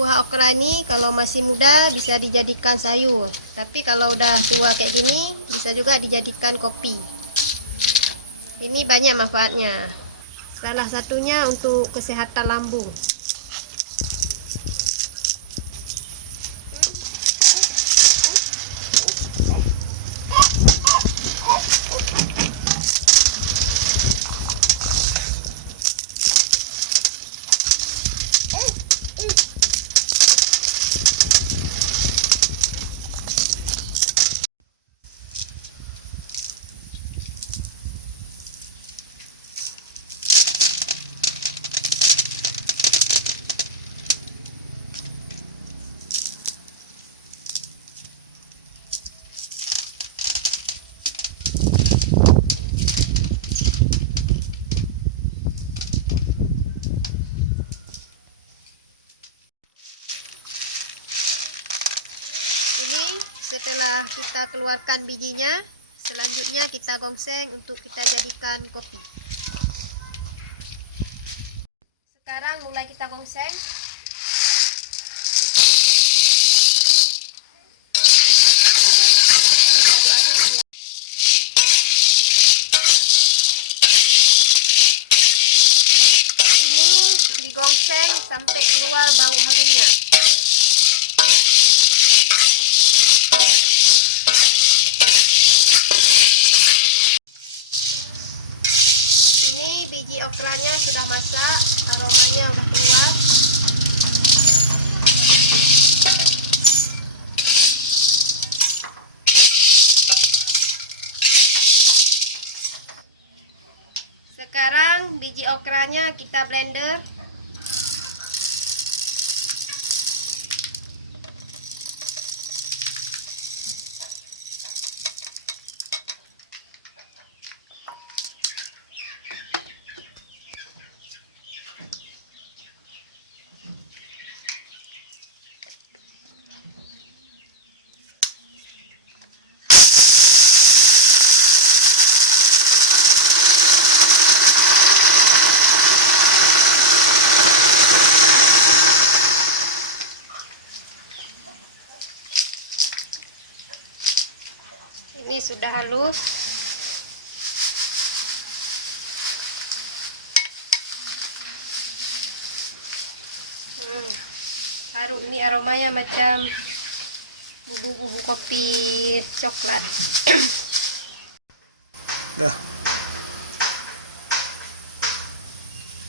Buah okra ini kalau masih muda bisa dijadikan sayur, tapi kalau udah tua kayak gini bisa juga dijadikan kopi. Ini banyak manfaatnya. Salah satunya untuk kesehatan lambung. Setelah kita keluarkan bijinya, selanjutnya kita gongseng untuk kita jadikan kopi. Sekarang mulai kita gongseng. Ini digongseng sampai keluar bau harumnya. Biji okranya sudah masak, aromanya sudah keluar. Sekarang biji okranya kita blender. Ini sudah halus. Harum, ini aromanya macam bubuk-bubuk kopi coklat.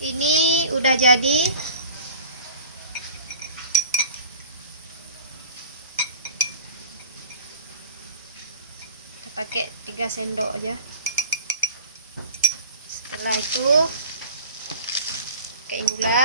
Ini udah jadi. Pakai 3 sendok aja. Setelah itu pakai gula.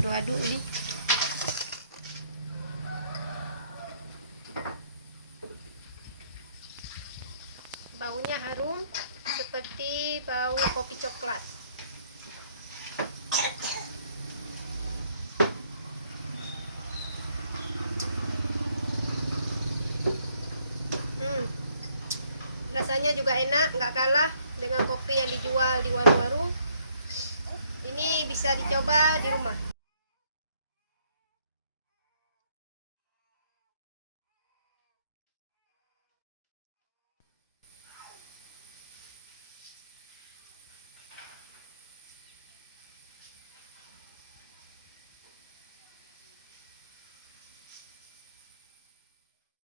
Aduk-aduk ini. Baunya harum seperti bau kopi coklat. Rasanya juga enak, nggak kalah dengan kopi yang dijual di warung-warung. Ini bisa dicoba di rumah.